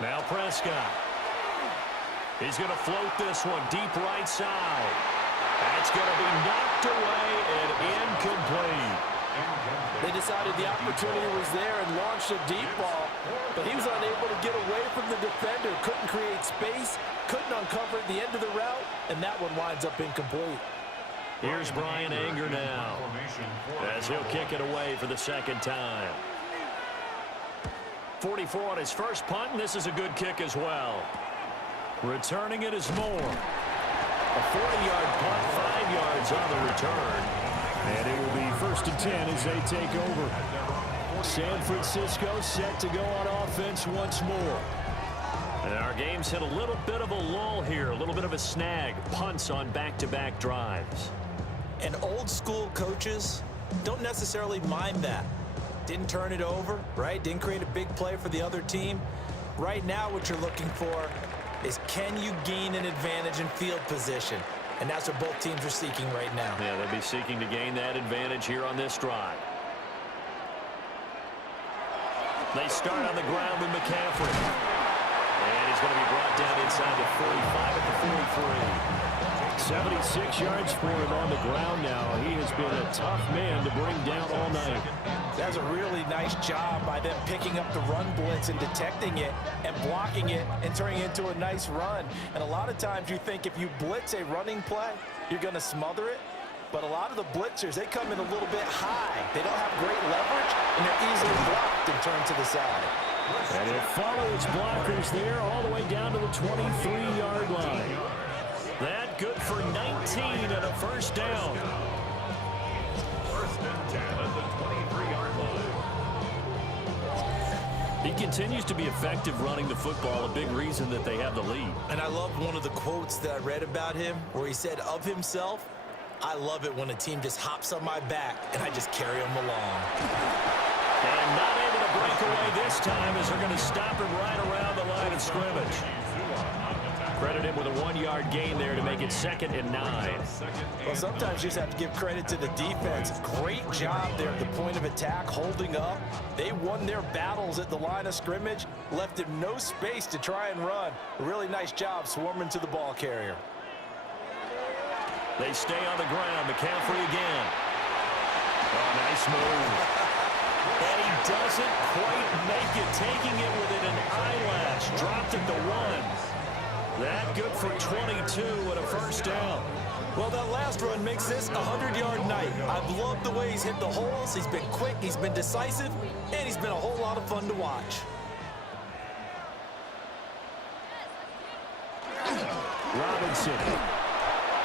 Now Prescott. He's going to float this one deep right side. That's going to be knocked away and incomplete. They decided the opportunity was there and launched a deep ball, but he was unable to get away from the defender. Couldn't create space, couldn't uncover the end of the route, and that one winds up incomplete. Here's Brian Anger now as he'll kick it away for the second time. 44 on his first punt, and this is a good kick as well. Returning it is Moore. A 40-yard punt, 5 yards on the return. And it will be 1st and 10 as they take over. San Francisco set to go on offense once more. And our game's hit a little bit of a lull here, a little bit of a snag. Punts on back-to-back drives. And old-school coaches don't necessarily mind that. Didn't turn it over, right? Didn't create a big play for the other team. Right now what you're looking for is, can you gain an advantage in field position? And that's what both teams are seeking right now. Yeah, they'll be seeking to gain that advantage here on this drive. They start on the ground with McCaffrey. And he's going to be brought down inside the 45 at the 43. 76 yards for him on the ground now. He has been a tough man to bring down all night. That's a really nice job by them picking up the run blitz and detecting it and blocking it and turning it into a nice run. And a lot of times you think if you blitz a running play, you're going to smother it. But a lot of the blitzers, they come in a little bit high. They don't have great leverage, and they're easily blocked and turned to the side. And he'll follow its blockers there all the way down to the 23-yard line. That good for 19 and a first down. 1st and 10 at the 23-yard line. He continues to be effective running the football, a big reason that they have the lead. And I love one of the quotes that I read about him where he said of himself, "I love it when a team just hops on my back and I just carry them along." And not able to break away this time as they're going to stop him right around the line of scrimmage. Credit him with a 1-yard gain there to make it 2nd and 9. Well, sometimes you just have to give credit to the defense. Great job there at the point of attack, holding up. They won their battles at the line of scrimmage, left him no space to try and run. A really nice job swarming to the ball carrier. They stay on the ground. McCaffrey again. Oh, nice move. And he doesn't quite make it, taking it within an eyelash. Dropped at the 1. That good for 22 and a first down. Well, that last run makes this a 100-yard night. I've loved the way he's hit the holes. He's been quick, he's been decisive, and he's been a whole lot of fun to watch. Robinson.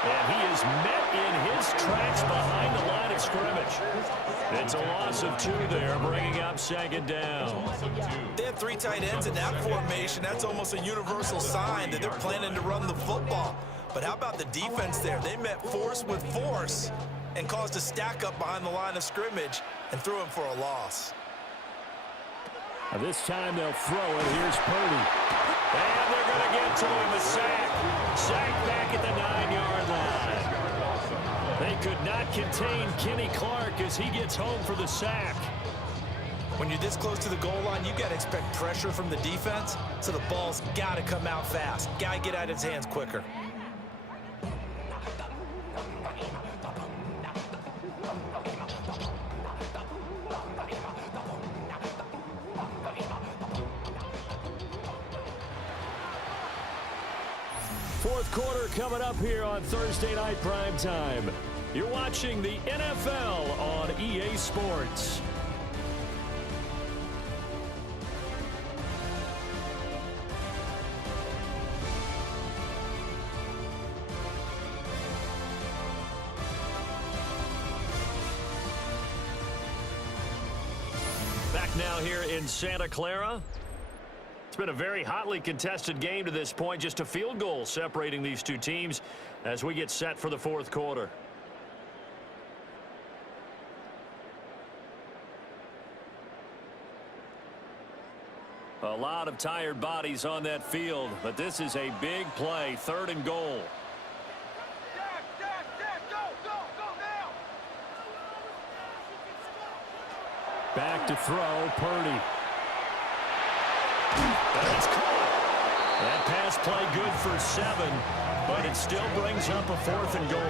And he is met in his tracks behind the line of scrimmage. It's a loss of 2 there, bringing up 2nd down. They have 3 tight ends in that formation. That's almost a universal sign that they're planning to run the football. But how about the defense there? They met force with force and caused a stack up behind the line of scrimmage and threw him for a loss. This time they'll throw it. Here's Purdy. And they're going to get to him. A sack. Sack back at the 9-yard line. They could not contain Kenny Clark as he gets home for the sack. When you're this close to the goal line, you got to expect pressure from the defense, so the ball's got to come out fast. Got to get out of his hands quicker. Fourth quarter coming up here on Thursday Night Primetime. You're watching the NFL on EA Sports. Back now here in Santa Clara. It's been a very hotly contested game to this point. Just a field goal separating these two teams as we get set for the fourth quarter. A lot of tired bodies on that field, but this is a big play, 3rd and goal. Back to throw, Purdy. That's caught. That pass play good for 7, but it still brings up a 4th and goal.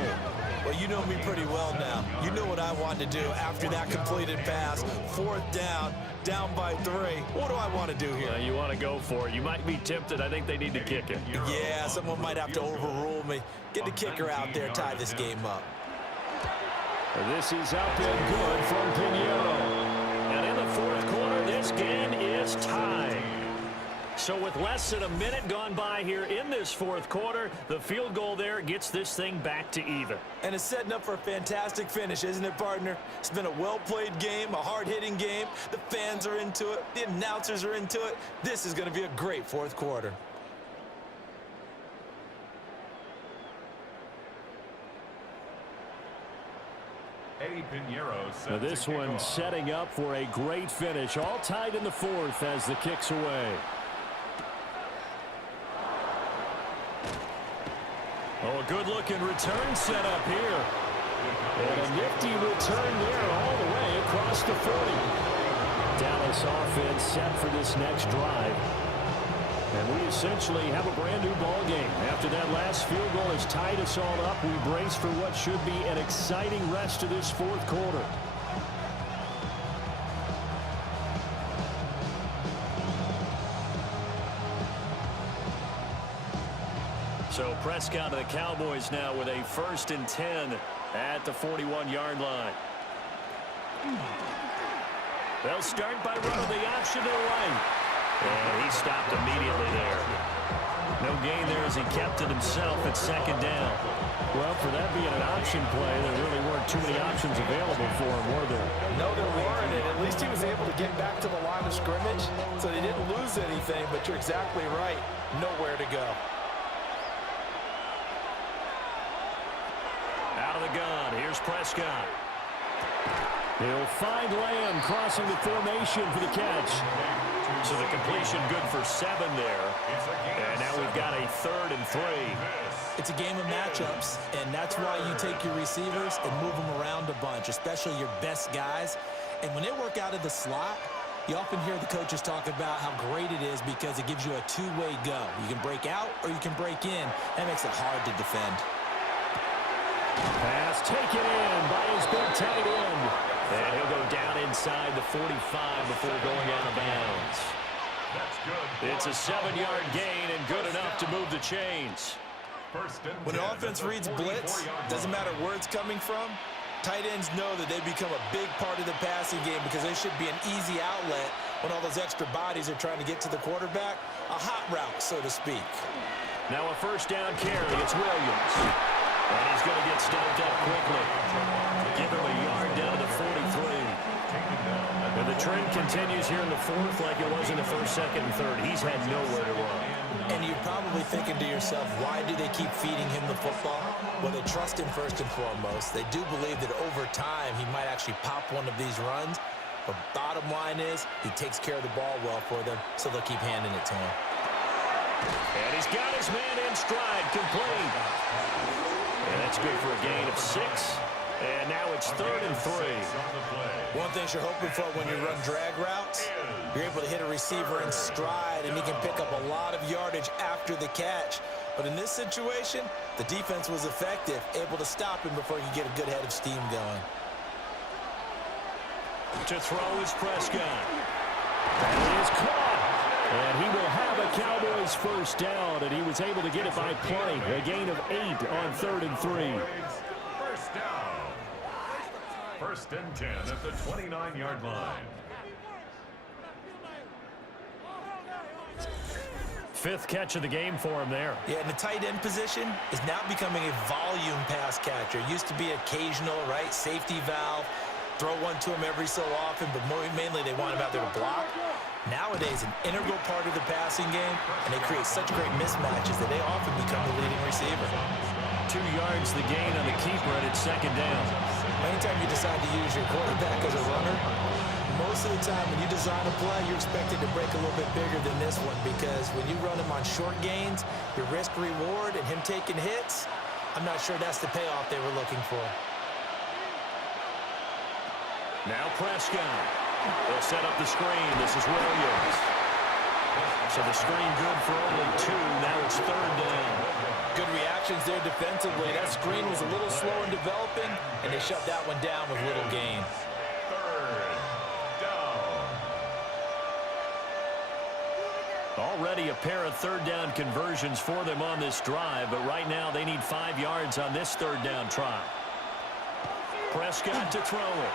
Well, you know me pretty well now. You know what I want to do after that completed pass. 4th down by 3. What do I want to do here? You want to go for it. You might be tempted. I think they need to kick it. Yeah, someone might have to overrule me. Get the kicker out there, tie this game up. This is up and good from Pinheiro. And in the 4th quarter, this game is tied. So with less than a minute gone by here in this 4th quarter, the field goal there gets this thing back to even. And it's setting up for a fantastic finish, isn't it, partner? It's been a well-played game, a hard-hitting game. The fans are into it. The announcers are into it. This is going to be a great 4th quarter. Now this one setting up for a great finish. All tied in the 4th as the kick's away. Oh, a good-looking return set up here. And a nifty return there all the way across the 40. Dallas offense set for this next drive. And we essentially have a brand-new ball game. After that last field goal has tied us all up, we brace for what should be an exciting rest of this 4th quarter. So Prescott of the Cowboys now with a 1st and 10 at the 41-yard line. They'll start by running the option to the right. And he stopped immediately there. No gain there as he kept it himself at 2nd down. Well, for that being an option play, there really weren't too many options available for him, were there? No, there weren't, and at least he was able to get back to the line of scrimmage, so they didn't lose anything, but you're exactly right. Nowhere to go. Out of the gun, here's Prescott. He'll find Lamb crossing the formation for the catch. So the completion good for 7 there. And now we've got a 3rd and 3. It's a game of matchups, and that's why you take your receivers and move them around a bunch, especially your best guys. And when they work out of the slot, you often hear the coaches talk about how great it is because it gives you a two-way go. You can break out or you can break in. That makes it hard to defend. Pass taken in by his big tight end. And he'll go down inside the 45 before going out of bounds. It's a 7-yard gain and good enough to move the chains. When an offense reads blitz, doesn't matter where it's coming from, tight ends know that they become a big part of the passing game because they should be an easy outlet when all those extra bodies are trying to get to the quarterback. A hot route, so to speak. Now a 1st down carry. It's Williams. And he's going to get stopped up quickly. Give him a yard down to the 43. And the trend continues here in the 4th like it was in the 1st, 2nd, and 3rd. He's had nowhere to run. And you're probably thinking to yourself, why do they keep feeding him the football? Well, they trust him first and foremost. They do believe that over time he might actually pop one of these runs. But bottom line is he takes care of the ball well for them, so they'll keep handing it to him. And he's got his man in stride, complete. And that's good for a gain of 6. And now it's 3rd and 3. One thing you're hoping for when you run drag routes, you're able to hit a receiver in stride, and he can pick up a lot of yardage after the catch. But in this situation, the defense was effective, able to stop him before he could get a good head of steam going. To throw is Prescott. And he is caught. And he will have a Cowboys 1st down, and he was able to get it by play. A gain of 8 on 3rd and 3. 1st down. 1st and 10 at the 29-yard line. 5th catch of the game for him there. Yeah, and the tight end position is now becoming a volume pass catcher. It used to be occasional, right? Safety valve. Throw one to him every so often, but mainly they want him out there to block. Nowadays, an integral part of the passing game, and they create such great mismatches that they often become the leading receiver. 2 yards the gain on the keeper, and it's 2nd down. Anytime you decide to use your quarterback as a runner, Most of the time when you design a play, you're expected to break a little bit bigger than this one because when you run him on short gains, your risk-reward and him taking hits, I'm not sure that's the payoff they were looking for. Now Prescott. They'll set up the screen. This is Williams. So the screen good for only 2. Now it's 3rd down. Good reactions there defensively. That screen was a little slow in developing, and they shut that one down with little gain. 3rd down. Already a pair of 3rd down conversions for them on this drive, but right now they need 5 yards on this 3rd down try. Prescott to throw it.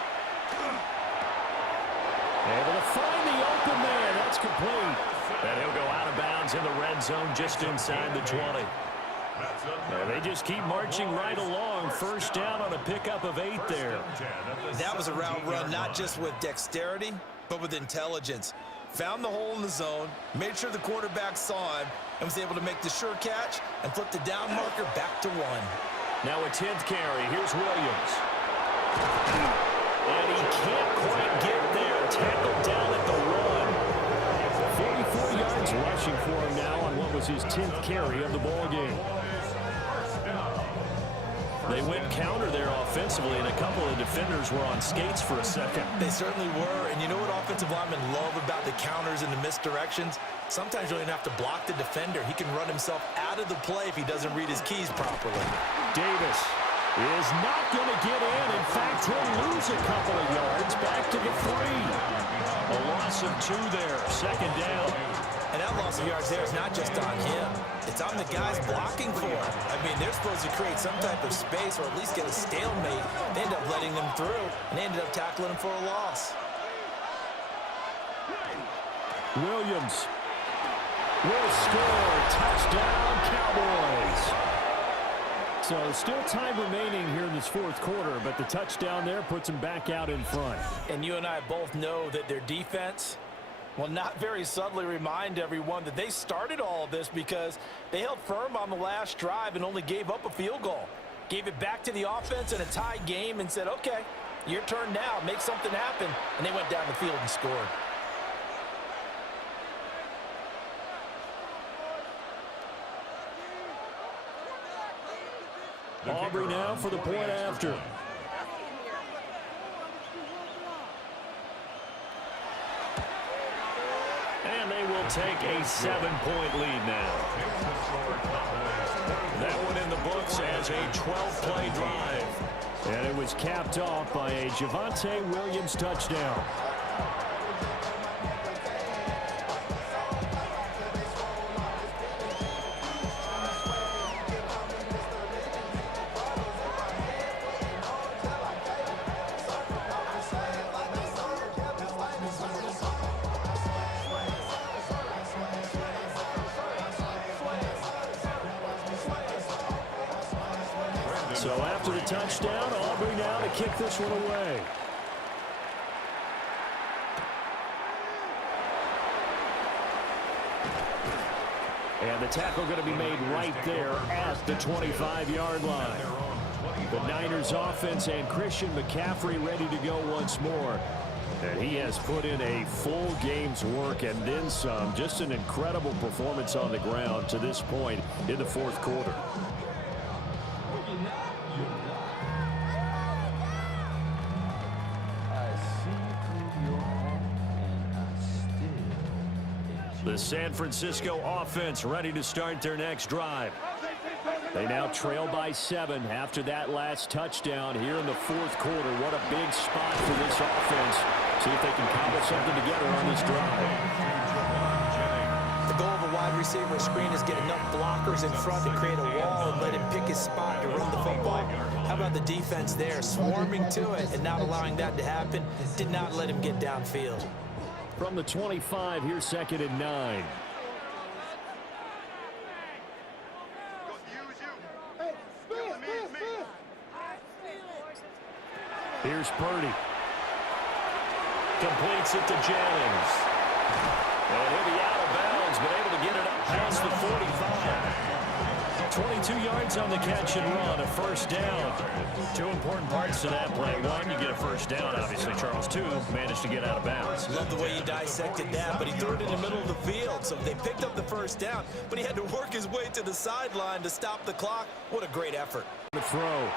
Able to find the open man. That's complete. And he'll go out of bounds in the red zone just inside the 20. And they just keep marching right along. 1st down on a pickup of 8 there. That was a route run not just with dexterity, but with intelligence. Found the hole in the zone, made sure the quarterback saw him, and was able to make the sure catch and flip the down marker back to 1. Now a 10th carry. Here's Williams. And he can't quite get there. Tackled down at the 1. 44 yards rushing for him now on what was his 10th carry of the ball game. They went counter there offensively, and a couple of defenders were on skates for a second. They certainly were, and you know what offensive linemen love about the counters and the misdirections? Sometimes you don't even have to block the defender. He can run himself out of the play if he doesn't read his keys properly. Davis is not going to get in. In fact, he'll lose a couple of yards back to the 3. A loss of 2 there, 2nd down. And that loss of yards there is not just on him. It's on the guys blocking for him. I mean, they're supposed to create some type of space or at least get a stalemate. They end up letting them through, and they ended up tackling him for a loss. Williams will score. Touchdown, Cowboys. So still time remaining here in this 4th quarter, but the touchdown there puts them back out in front. And you and I both know that their defense will not very subtly remind everyone that they started all of this because they held firm on the last drive and only gave up a field goal. Gave it back to the offense in a tie game and said, okay, your turn now, make something happen. And they went down the field and scored. Aubrey now for the point after. And they will take a 7-point lead now. That one in the books as a 12-play drive. And it was capped off by a Javonte Williams touchdown. So after the touchdown, Aubrey now to kick this one away. And the tackle going to be made right there at the 25-yard line. The Niners offense and Christian McCaffrey ready to go once more. And he has put in a full game's work and then some. Just an incredible performance on the ground to this point in the 4th quarter. The San Francisco offense ready to start their next drive. They now trail by 7 after that last touchdown here in the 4th quarter. What a big spot for this offense. See if they can cobble something together on this drive. The goal of a wide receiver screen is get enough blockers in front to create a wall and let him pick his spot to run the football. How about the defense there, swarming to it and not allowing that to happen? Did not let him get downfield. From the 25, here's 2nd and 9. Here's Purdy. Completes it to Jennings. And he'll be out of bounds, but able to get it up past the 45. 22 yards on the catch and run, a first down. Two important parts to that play. One, you get a first down, obviously. Charles, two, managed to get out of bounds. Love the way you dissected that, but he threw it in the middle of the field, so they picked up the first down, but he had to work his way to the sideline to stop the clock. What a great effort. The throw.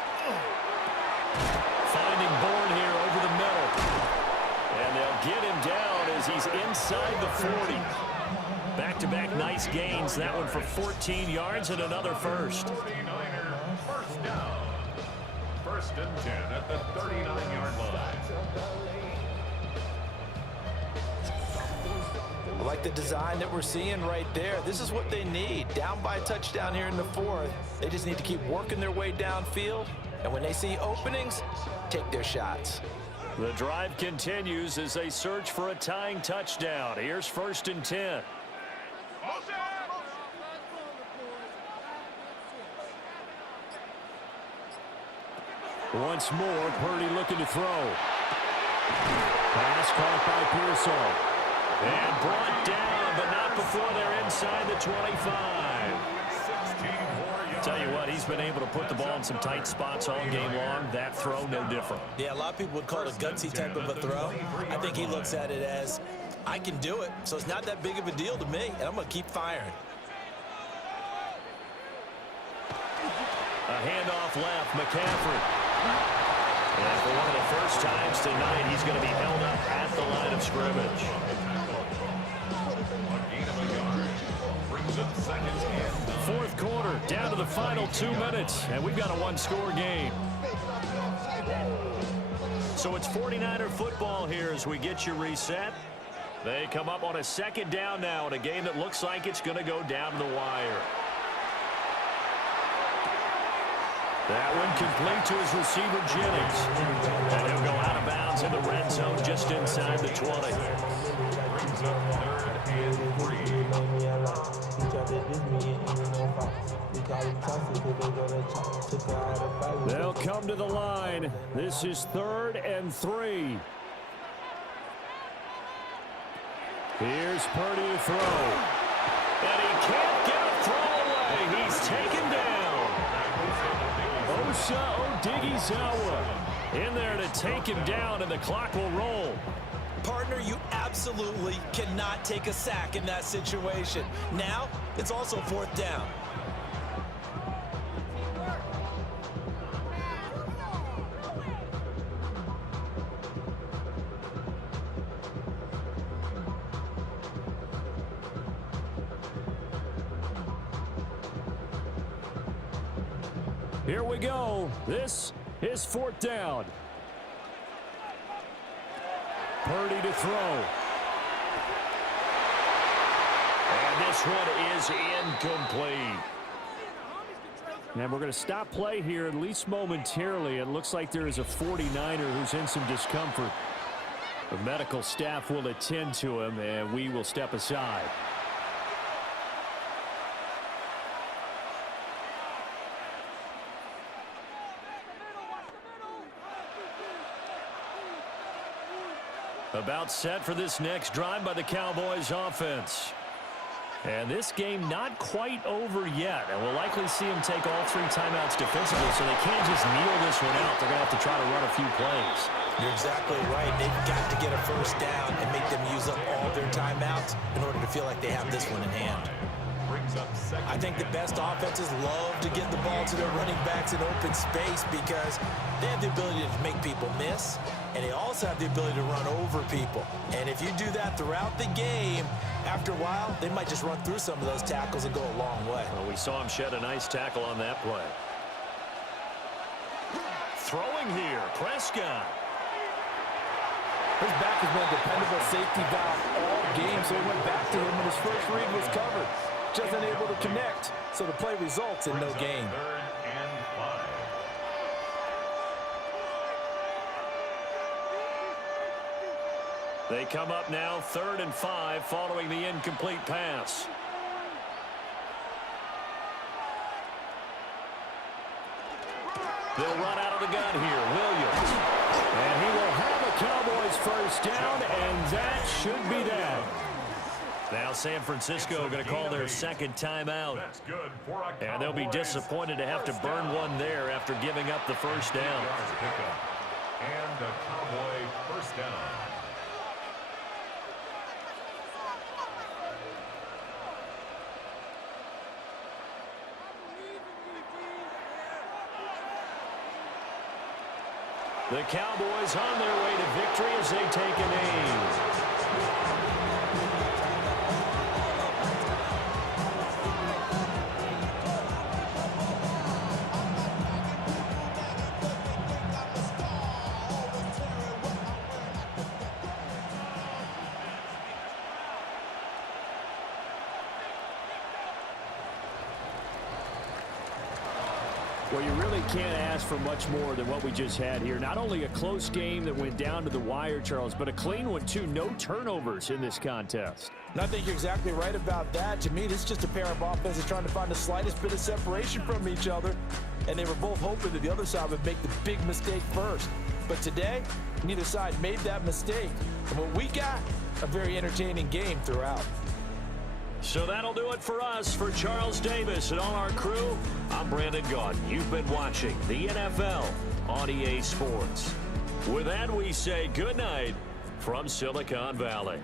Finding Bourne here over the middle. And they'll get him down as he's inside the 40. Back-to-back nice gains. That one for 14 yards and another first. 49er first down. First and 10 at the 39-yard line. I like the design that we're seeing right there. This is what they need. Down by a touchdown here in the fourth. They just need to keep working their way downfield. And when they see openings, take their shots. The drive continues as they search for a tying touchdown. Here's first and 10. Once more, Purdy looking to throw. Pass caught by Pearsall. And brought down, but not before they're inside the 25. Tell you what, he's been able to put the ball in some tight spots all game long. That throw, no different. Yeah, a lot of people would call it a gutsy type of a throw. I think he looks at it as, I can do it, so it's not that big of a deal to me, and I'm going to keep firing. A handoff left, McCaffrey. And for one of the first times tonight, he's going to be held up at the line of scrimmage. Fourth quarter, down to the final 2 minutes, and we've got a one-score game. So it's 49er football here as we get you reset. They come up on a second down now in a game that looks like it's going to go down to the wire. That one complete to his receiver, Jennings. And he'll go out of bounds in the red zone just inside the 20. Brings up third and 3. They'll come to the line. This is 3rd and 3. Here's Purdy to throw. And he can't get a throw away. He's taken down. Osa Odighizuwa in there to take him down, and the clock will roll. Partner, you absolutely cannot take a sack in that situation. Now, it's also 4th down. Here we go. This is 4th down. Purdy to throw. And this one is incomplete. And we're going to stop play here, at least momentarily. It looks like there is a 49er who's in some discomfort. The medical staff will attend to him, and we will step aside. About set for this next drive by the Cowboys offense. And this game not quite over yet. And we'll likely see them take all 3 timeouts defensively, so they can't just kneel this one out. They're going to have to try to run a few plays. You're exactly right. They've got to get a first down and make them use up all their timeouts in order to feel like they have this one in hand. I think the best offenses love to get the ball to their running backs in open space because they have the ability to make people miss, and they also have the ability to run over people. And if you do that throughout the game, after a while, they might just run through some of those tackles and go a long way. Well, we saw him shed a nice tackle on that play. Throwing here, Prescott. His back has been a dependable safety valve all game, so he went back to him when his first read was covered. Just unable to connect, so the play results in no gain. 3rd and 5. They come up now 3rd and 5 following the incomplete pass. They'll run out of the gun here. Williams. And he will have a Cowboys first down, and that should be that. Now San Francisco going to call their second timeout. That's good for a And they'll be Cowboys disappointed to have to first burn down. one there after giving up the first down. Yards pickup. And a Cowboy first down. The Cowboys on their way to victory as they take a knee. Well, you really can't ask for much more than what we just had here. Not only a close game that went down to the wire, Charles, but a clean one, too. No turnovers in this contest. And I think you're exactly right about that. To me, this is just a pair of offenses trying to find the slightest bit of separation from each other. And they were both hoping that the other side would make the big mistake first. But today, neither side made that mistake. And what we got, a very entertaining game throughout. So that'll do it for us. For Charles Davis and all our crew, I'm Brandon Gaudin. You've been watching the NFL on EA Sports. With that, we say good night from Silicon Valley.